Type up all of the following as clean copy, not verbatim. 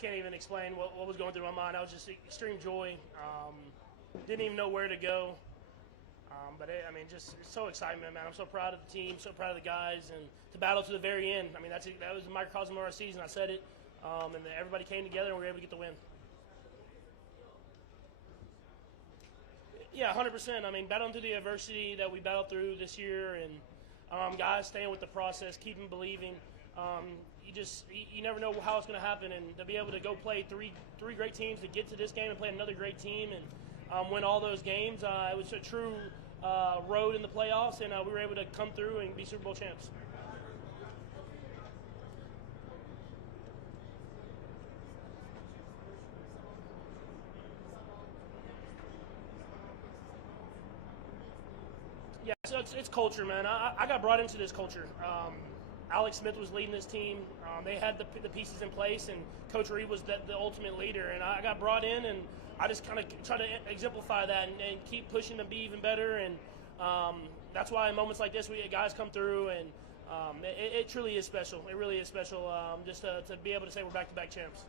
can't even explain what was going through my mind. I was just extreme joy. Didn't even know where to go. Just so excitement, man. I'm so proud of the team, so proud of the guys, and to battle to the very end. I mean, that was a microcosm of our season. I said it, and everybody came together, and we were able to get the win. Yeah, 100%. I mean, battling through the adversity that we battled through this year, and guys staying with the process, keeping believing. You never know how it's going to happen, and to be able to go play three great teams, to get to this game and play another great team, and win all those games, it was a true road in the playoffs, and we were able to come through and be Super Bowl champs. Yeah, so it's culture, man. I got brought into this culture. Alex Smith was leading this team. They had the pieces in place, and Coach Reid was the ultimate leader. And I got brought in, and I just kind of try to exemplify that and keep pushing to be even better. And that's why in moments like this, guys come through, and it truly is special. It really is special just to be able to say we're back-to-back champs.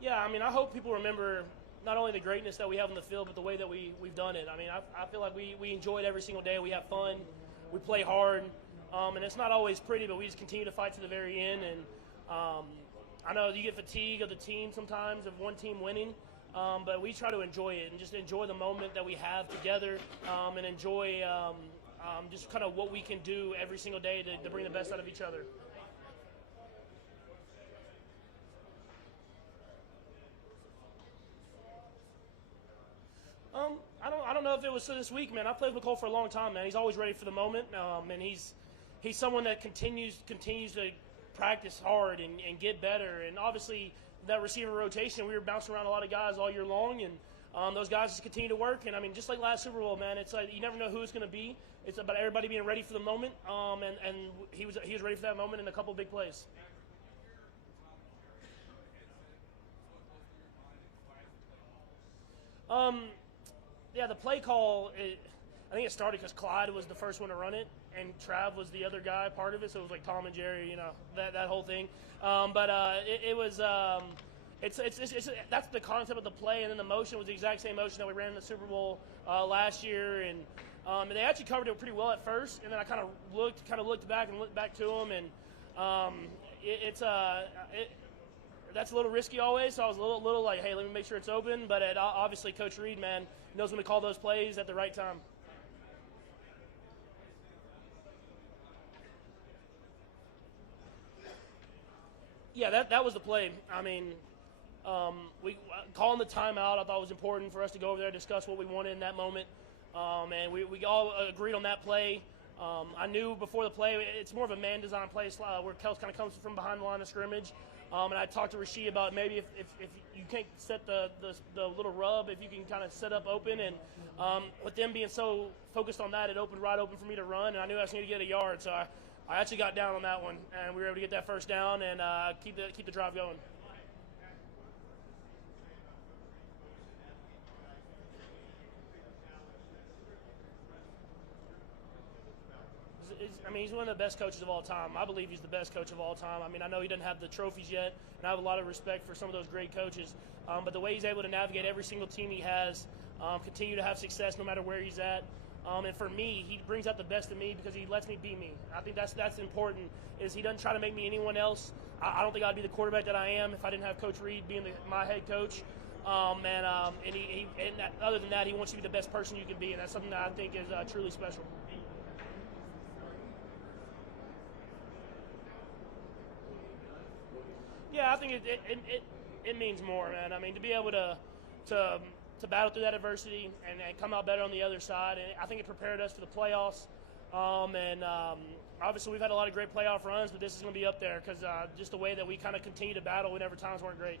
Yeah, I mean, I hope people remember not only the greatness that we have on the field, but the way that we've done it. I mean, I feel like we enjoy it every single day. We have fun. We play hard. And it's not always pretty, but we just continue to fight to the very end. And I know you get fatigue of the team sometimes, of one team winning, but we try to enjoy it and just enjoy the moment that we have together and enjoy just kind of what we can do every single day to bring the best out of each other. I don't know if it was this week, man. I played with Cole for a long time, man. He's always ready for the moment, and he's someone that continues to practice hard and get better. And obviously, that receiver rotation, we were bouncing around a lot of guys all year long, and those guys just continue to work. And I mean, just like last Super Bowl, man, it's like you never know who it's going to be. It's about everybody being ready for the moment, and he was ready for that moment in a couple big plays. Yeah, the play call, I think it started because Clyde was the first one to run it, and Trav was the other guy part of it, so it was like Tom and Jerry, that whole thing. It was that's the concept of the play, and then the motion was the exact same motion that we ran in the Super Bowl last year, and they actually covered it pretty well at first, and then I kind of looked back and looked back to them, and that's a little risky always, so I was a little like, hey, let me make sure it's open. But obviously, Coach Reid, man, knows when to call those plays at the right time. Yeah, that was the play. I mean, we calling the timeout, I thought was important for us to go over there and discuss what we wanted in that moment. And we all agreed on that play. I knew before the play, it's more of a man design play where Kels kind of comes from behind the line of scrimmage. And I talked to Rasheed about maybe if you can't set the little rub, if you can kind of set up open. And with them being so focused on that, it opened right open for me to run. And I knew I was going to get a yard. So I actually got down on that one. And we were able to get that first down and keep the drive going. I mean, he's one of the best coaches of all time. I believe he's the best coach of all time. I mean, I know he doesn't have the trophies yet, and I have a lot of respect for some of those great coaches. But the way he's able to navigate every single team he has, continue to have success no matter where he's at. And for me, he brings out the best in me because he lets me be me. I think that's important. Is he doesn't try to make me anyone else. I don't think I'd be the quarterback that I am if I didn't have Coach Reid being my head coach. Other than that, he wants you to be the best person you can be, and that's something that I think is truly special. Yeah, I think it means more, man. I mean, to be able to battle through that adversity and come out better on the other side, and I think it prepared us for the playoffs. Obviously, we've had a lot of great playoff runs, but this is going to be up there because just the way that we kind of continue to battle whenever times weren't great.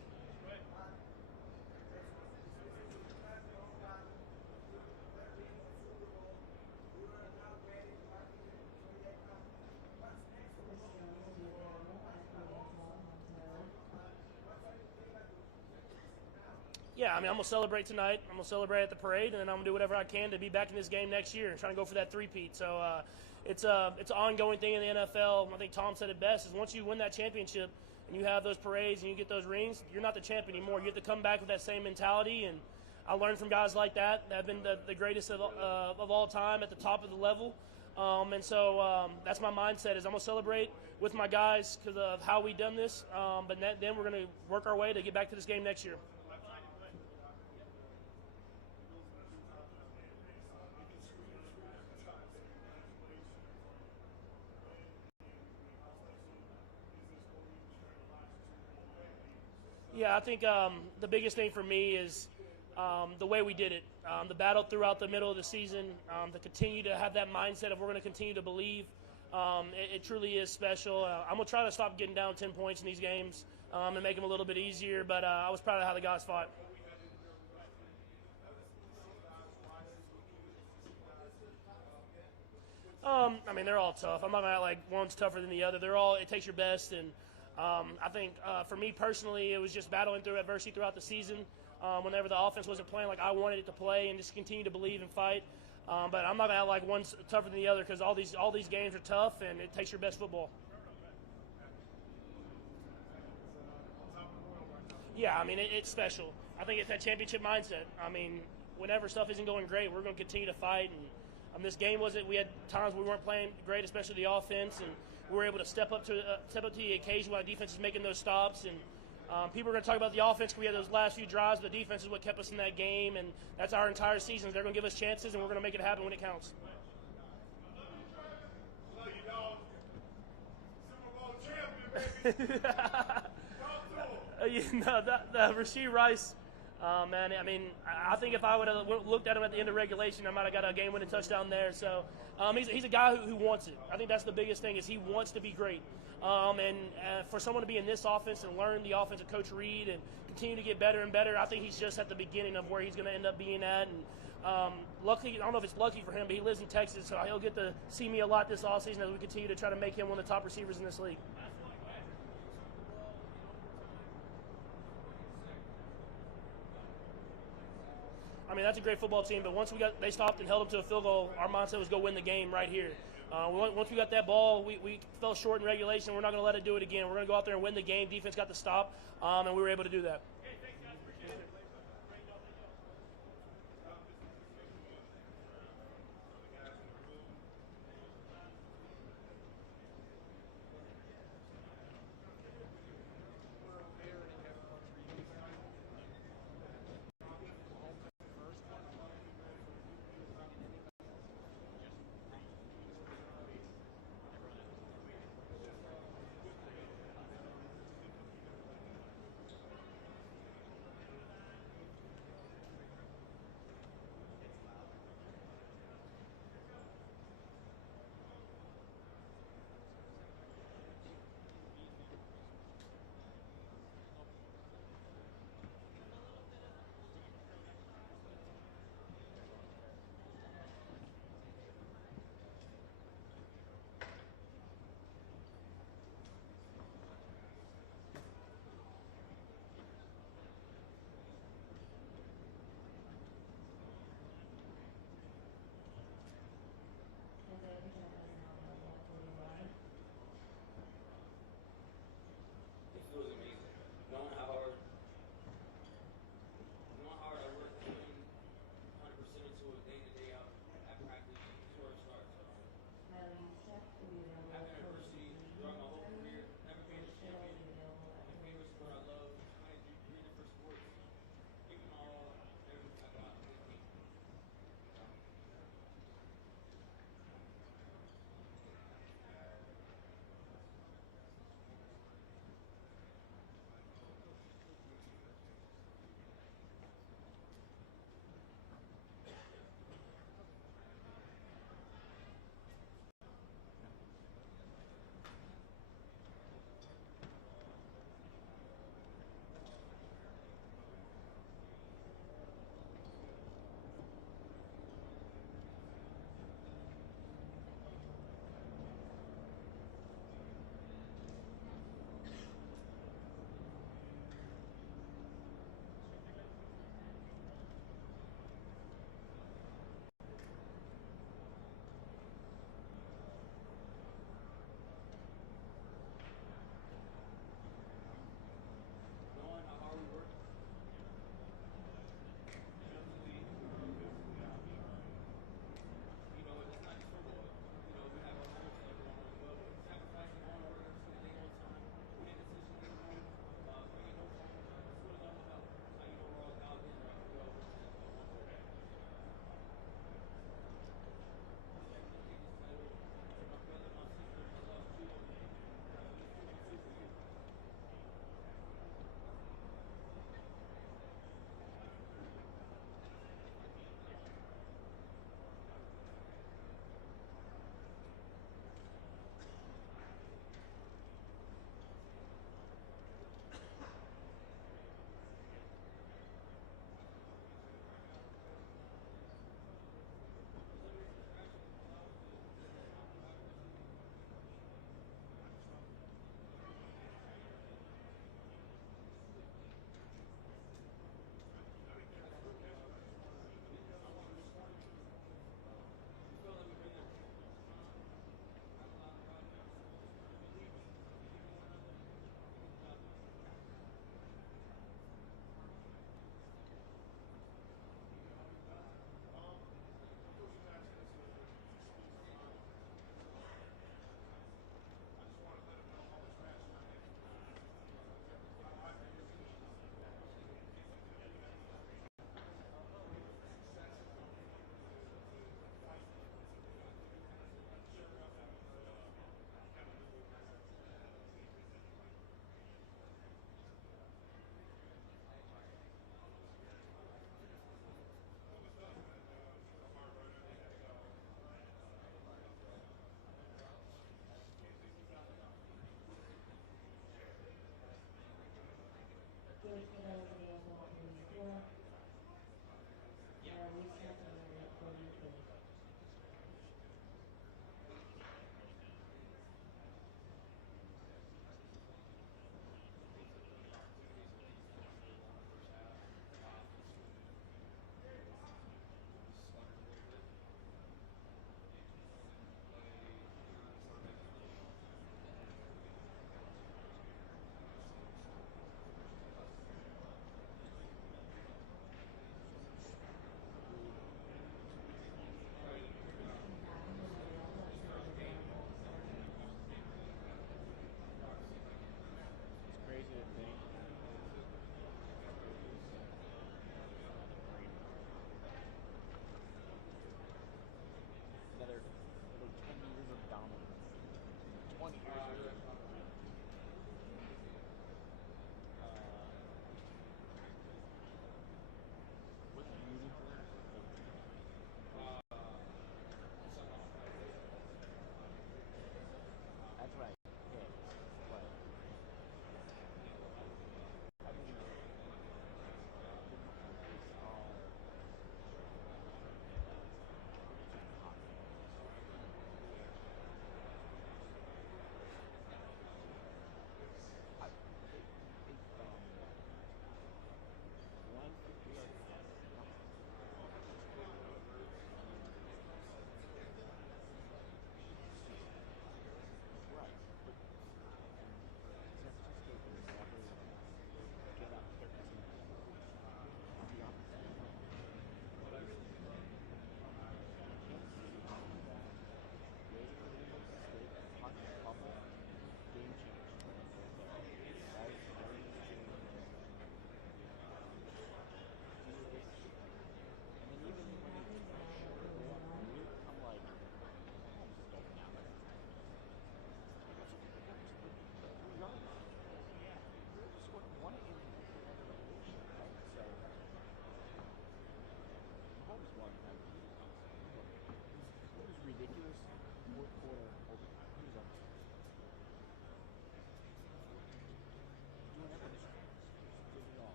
Yeah, Yeah, I mean, I'm going to celebrate tonight. I'm going to celebrate at the parade, and then I'm going to do whatever I can to be back in this game next year and trying to go for that three-peat. So it's an ongoing thing in the NFL. I think Tom said it best, is once you win that championship and you have those parades and you get those rings, you're not the champ anymore. You have to come back with that same mentality, and I learned from guys like that have been the greatest of all time at the top of the level. And so that's my mindset, is I'm going to celebrate with my guys because of how we done this, but then we're going to work our way to get back to this game next year. Yeah, I think the biggest thing for me is the way we did it. The battle throughout the middle of the season, to continue to have that mindset of we're going to continue to believe. It truly is special. I'm going to try to stop getting down 10 points in these games and make them a little bit easier, but I was proud of how the guys fought. I mean, they're all tough. I'm not going to act like one's tougher than the other. It takes your best, and I think for me personally, it was just battling through adversity throughout the season. Whenever the offense wasn't playing like I wanted it to play, and just continue to believe and fight. But I'm not going to act like one's tougher than the other, because all these games are tough, and it takes your best football. Yeah, I mean, it's special. I think it's that championship mindset. I mean, whenever stuff isn't going great, we're going to continue to fight. And this game wasn't. We had times we weren't playing great, especially the offense, and we were able to step up to the occasion when our defense is making those stops. And people are going to talk about the offense. We had those last few drives, but the defense is what kept us in that game, and that's our entire season. They're going to give us chances, and we're going to make it happen when it counts. Rasheed Rice, man, I mean, I think if I would have looked at him at the end of regulation, I might have got a game-winning touchdown there. So he's a guy who wants it. I think that's the biggest thing, is he wants to be great. And for someone to be in this offense and learn the offense of Coach Reid and continue to get better and better, I think he's just at the beginning of where he's going to end up being at. And luckily, I don't know if it's lucky for him, but he lives in Texas, so he'll get to see me a lot this offseason as we continue to try to make him one of the top receivers in this league. I mean, that's a great football team, but once they stopped and held them to a field goal, our mindset was go win the game right here. Once we got that ball, we fell short in regulation. We're not going to let it do it again. We're going to go out there and win the game. Defense got the stop, and we were able to do that.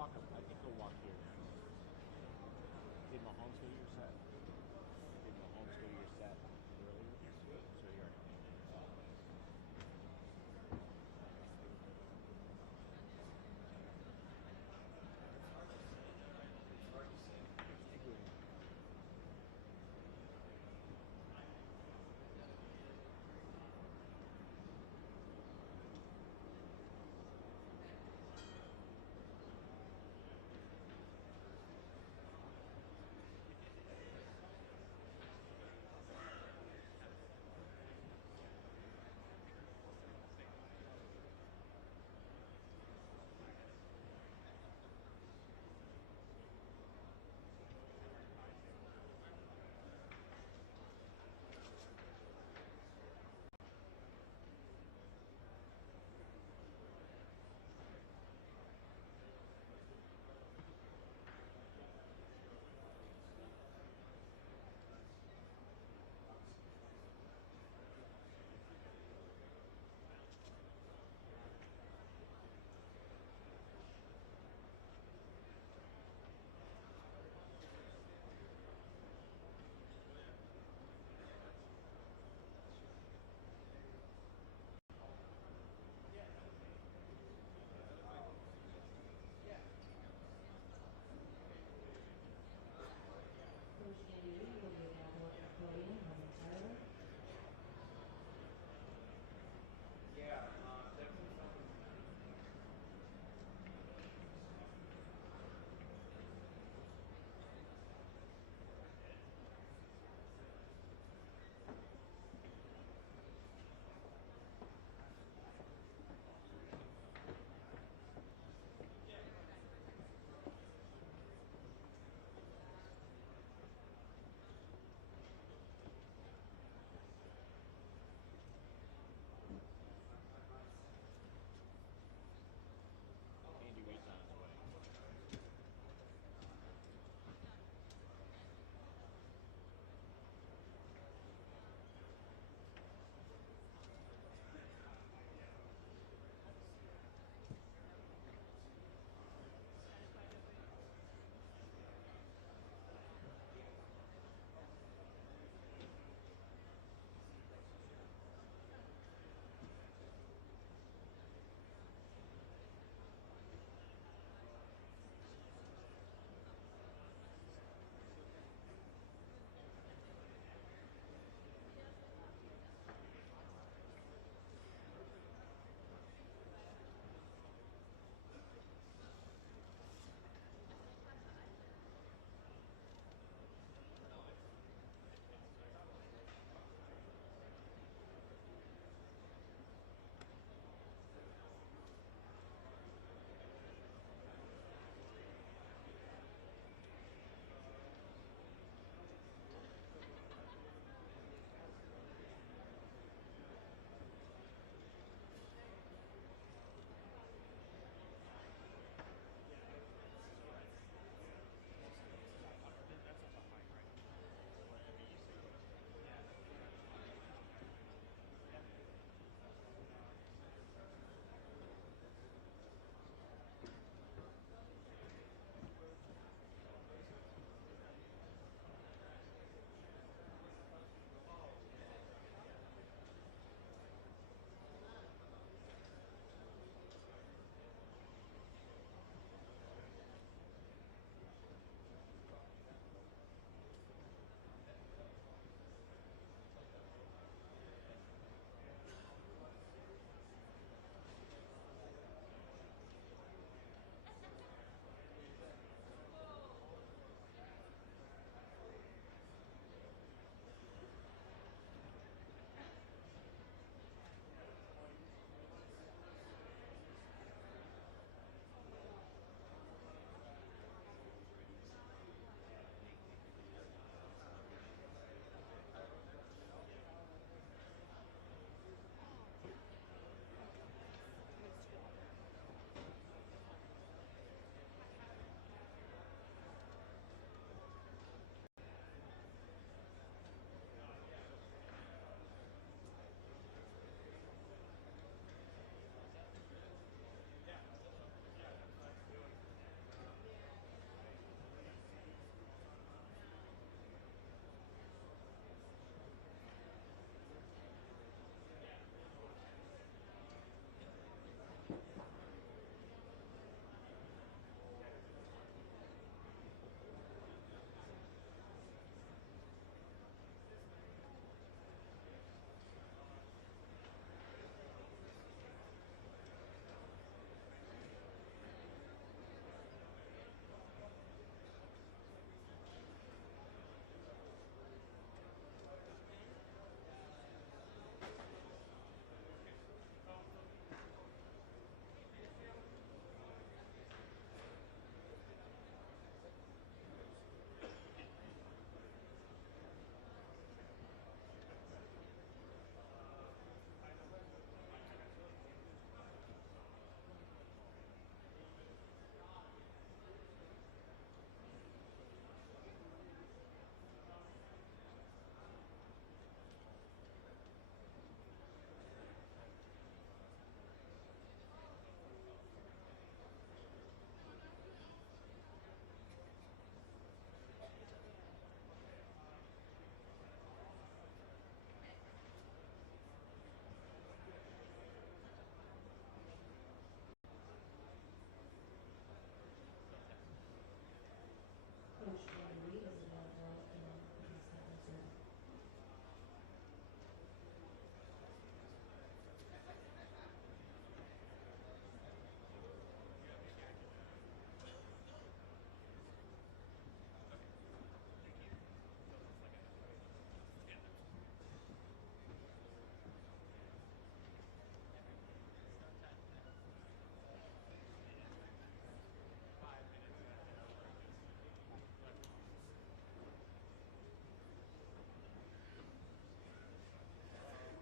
walk him. I think he'll walk here. Did Mahomes go to your set? Did Mahomes go to your set earlier? So here.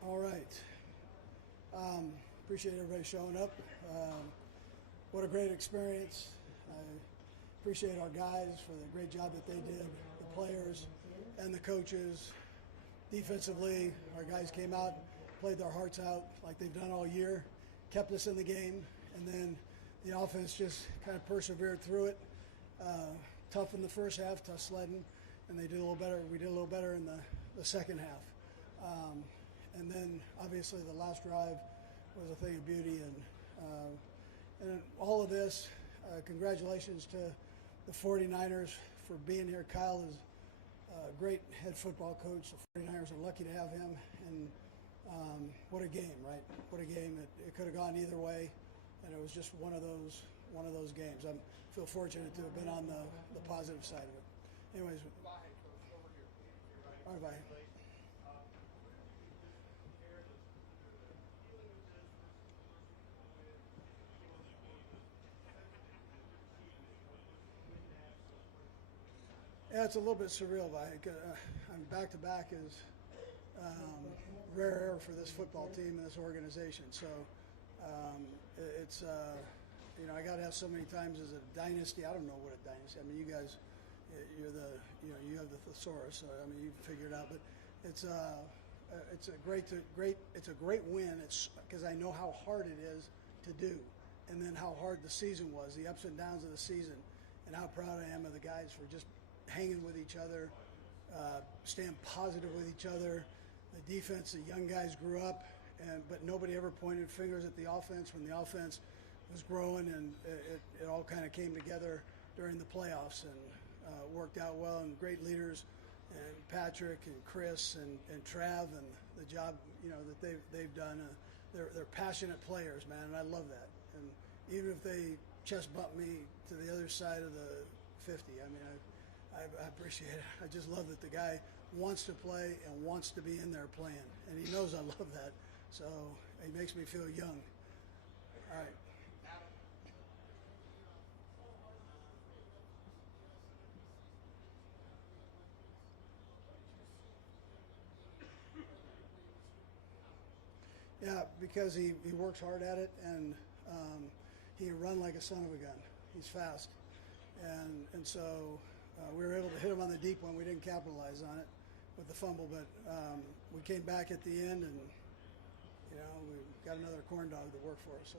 All right. Appreciate everybody showing up. What a great experience. I appreciate our guys for the great job that they did, the players and the coaches. Defensively, our guys came out, played their hearts out like they've done all year, kept us in the game, and then the offense just kind of persevered through it. Tough in the first half, tough sledding, and they did a little better. We did a little better in the second half. And then obviously the last drive was a thing of beauty, and all of this, congratulations to the 49ers for being here. Kyle is a great head football coach. The 49ers are lucky to have him, and what a game, right? What a game. It could have gone either way, and it was just one of those games. I feel fortunate to have been on the positive side of it. Anyways, all right, bye. Yeah, it's a little bit surreal. I'm back-to-back is rare air for this football team and this organization. So it's I got to have so many times as a dynasty. I don't know what a dynasty. I mean, you guys, you have the thesaurus. So I mean, you figure it out. But it's a great win. It's because I know how hard it is to do, and then how hard the season was, the ups and downs of the season, and how proud I am of the guys for just hanging with each other, staying positive with each other. The defense, the young guys grew up, but nobody ever pointed fingers at the offense when the offense was growing, and it all kind of came together during the playoffs and worked out well. And great leaders, and Patrick and Chris and Trav, and the job that they've done. They're passionate players, man, and I love that. And even if they chest bump me to the other side of the 50, I mean, I appreciate it. I just love that the guy wants to play and wants to be in there playing, and he knows I love that. So he makes me feel young. All right. Yeah, because he works hard at it, and he can run like a son of a gun. He's fast, and so we were able to hit him on the deep one. We didn't capitalize on it with the fumble, but we came back at the end, and we got another corn dog to work for us. So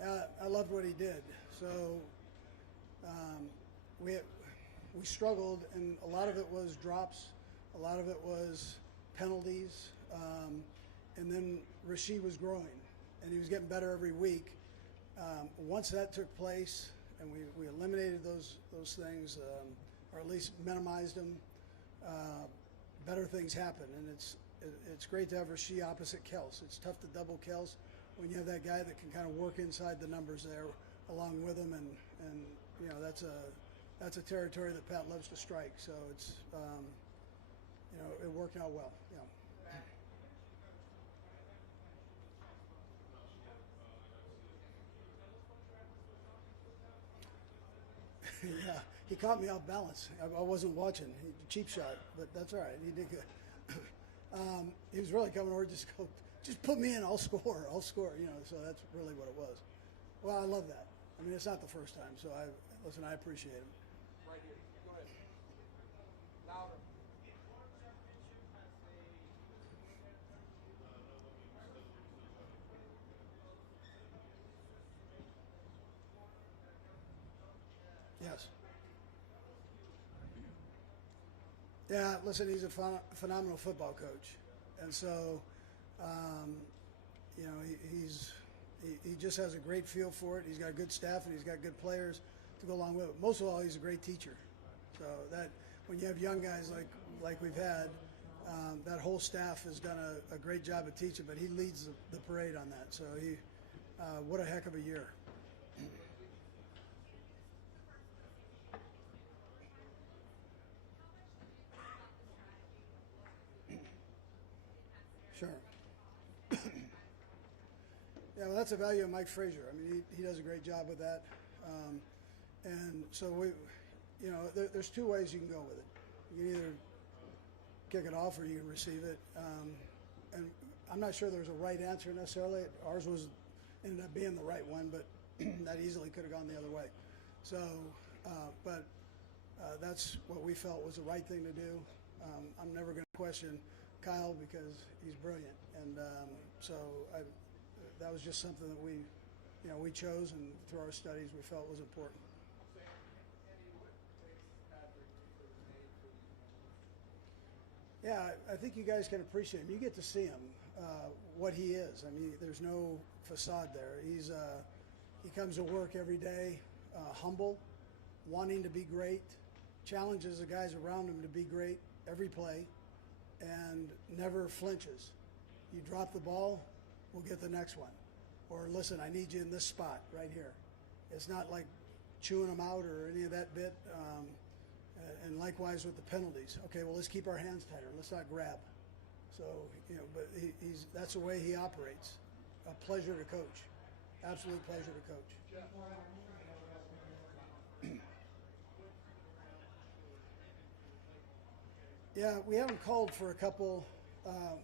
yeah, I loved what he did. So we struggled, and a lot of it was drops, a lot of it was penalties, and then Reid was growing, and he was getting better every week. Once that took place, and we eliminated those things, or at least minimized them, better things happen. And it's great to have Reid opposite Kels. It's tough to double Kels when you have that guy that can kind of work inside the numbers there along with him, and that's a territory that Pat loves to strike. So it's it worked out well. Yeah. Yeah, he caught me off balance. I wasn't watching. Cheap shot, but that's all right. He did good. He was really coming over, just put me in. I'll score. So that's really what it was. Well, I love that. I mean, it's not the first time. So I appreciate him. Right here. Go ahead. Louder. Yes. Yeah, listen, he's a phenomenal football coach. And so, he just has a great feel for it. He's got a good staff, and he's got good players to go along with it. Most of all, he's a great teacher. So that when you have young guys like we've had, that whole staff has done a great job of teaching, but he leads the parade on that. So what a heck of a year. Sure. Yeah, well, that's the value of Mike Frazier. I mean, he does a great job with that. And so there's two ways you can go with it. You can either kick it off or you can receive it. And I'm not sure there's a right answer necessarily. Ours ended up being the right one, but that easily could have gone the other way. So, but that's what we felt was the right thing to do. I'm never going to question Kyle because he's brilliant, and that was just something that we chose, and through our studies we felt was important. Yeah, I think you guys can appreciate him. You get to see him, what he is. I mean, there's no facade there. He comes to work every day, humble, wanting to be great, challenges the guys around him to be great every play, and never flinches. You drop the ball, we'll get the next one. Or listen, I need you in this spot right here. It's not like chewing them out or any of that bit. And likewise with the penalties. Okay, well, let's keep our hands tighter. Let's not grab. So, but that's the way he operates. A pleasure to coach. Absolute pleasure to coach. Yeah, we haven't called for a couple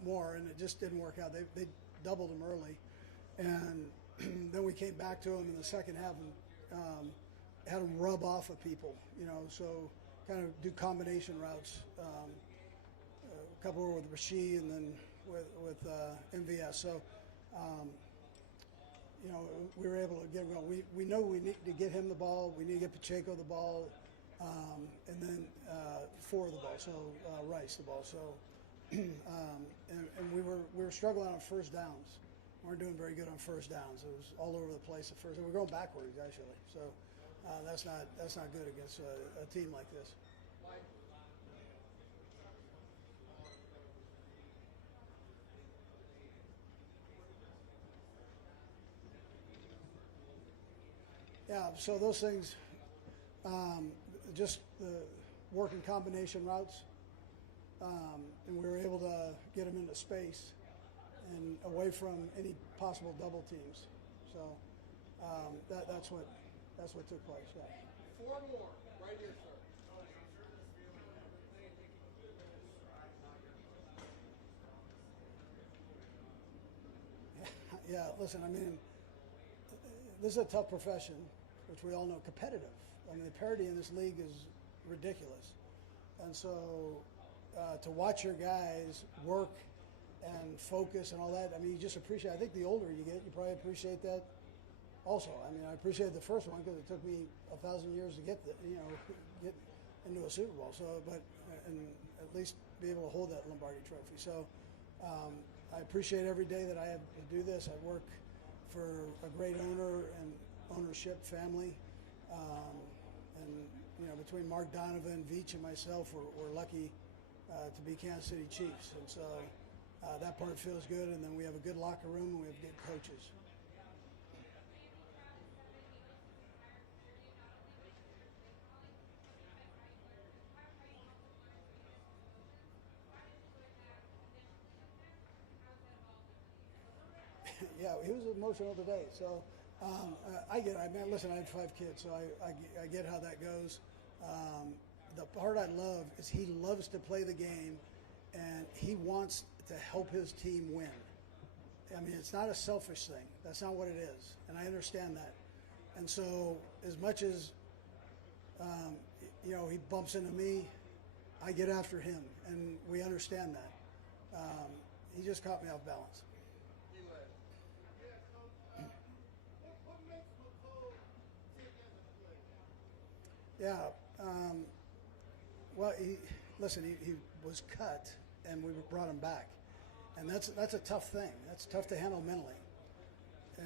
more, and it just didn't work out. They doubled them early, and then we came back to them in the second half and had them rub off of people, so kind of do combination routes. A couple were with Rashid and then with MVS. So, we were able to get him going. We know we need to get him the ball. We need to get Pacheco the ball, and then Ford the ball. So Rice the ball. So, and we were struggling on first downs. We weren't doing very good on first downs. It was all over the place at first. And we're going backwards actually. So that's not good against a team like this. Yeah, so those things, just the working combination routes, and we were able to get them into space and away from any possible double teams. So that's what took place. Yeah. 4 more, right here, sir. Yeah, listen, I mean, this is a tough profession, which we all know, competitive. I mean, the parity in this league is ridiculous. And so to watch your guys work and focus and all that, I mean, you just appreciate, I think the older you get, you probably appreciate that also. I mean, I appreciated the first one because it took me 1,000 years to get into a Super Bowl. So, and at least be able to hold that Lombardi trophy. So I appreciate every day that I have to do this. I work for a great owner and ownership family. And between Mark Donovan, Veach, and myself, we're lucky to be Kansas City Chiefs. And so that part feels good. And then we have a good locker room and we have good coaches. Yeah, he was emotional today. So I get it. I mean, listen, I had 5 kids, so I get how that goes. The part I love is he loves to play the game, and he wants to help his team win. I mean, it's not a selfish thing. That's not what it is, and I understand that. And so as much as, he bumps into me, I get after him, and we understand that. He just caught me off balance. Yeah. Well, he was cut, and we brought him back, and that's a tough thing. That's tough to handle mentally.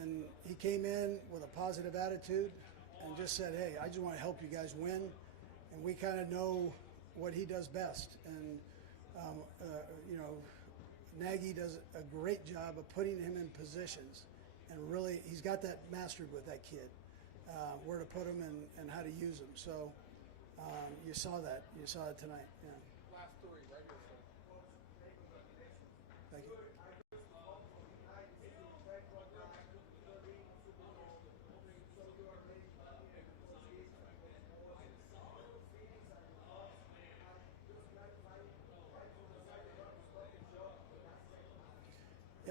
And he came in with a positive attitude and just said, "Hey, I just want to help you guys win," and we kind of know what he does best. And Nagy does a great job of putting him in positions, and really, he's got that mastered with that kid. Where to put them and how to use them. So you saw that. You saw it tonight. Yeah. Last 3, right here, sir. Thank you.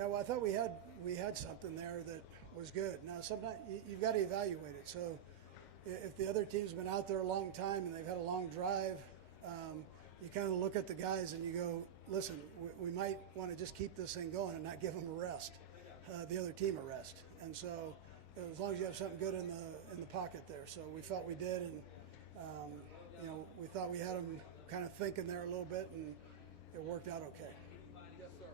Yeah, well, I thought we had something there that was good. Now, sometimes you've got to evaluate it. So, if the other team's been out there a long time and they've had a long drive, you kind of look at the guys and you go, listen, we might want to just keep this thing going and not give them a rest, the other team a rest. And so, as long as you have something good in the pocket there, so we felt we did, and we thought we had them kind of thinking there a little bit, and it worked out okay. Yes, sir.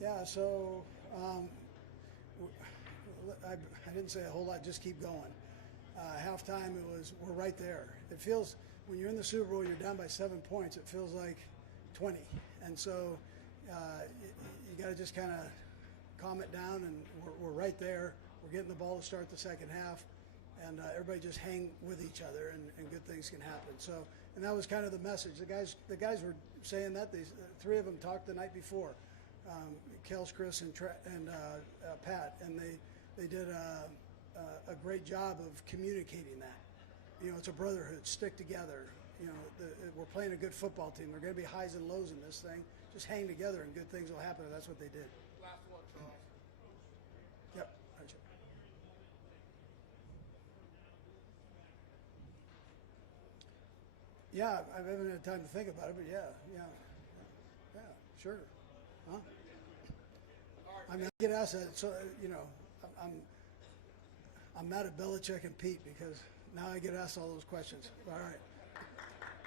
Yeah, so I didn't say a whole lot, just keep going. Halftime, we're right there. It feels, when you're in the Super Bowl, you're down by 7 points, it feels like 20. And so you got to just kind of calm it down, and we're right there. We're getting the ball to start the second half, and everybody just hang with each other, and good things can happen. So, and that was kind of the message. The guys were saying that. Three of them talked the night before. Kels, Chris, and Pat, and they did a great job of communicating that. It's a brotherhood. Stick together. We're playing a good football team. There are going to be highs and lows in this thing. Just hang together, and good things will happen. And that's what they did. Last one, Charles. Yep. Gotcha. Yeah, I haven't had time to think about it, but yeah, sure. Huh? I mean, I get asked that, so I'm mad at Belichick and Pete because now I get asked all those questions. All right.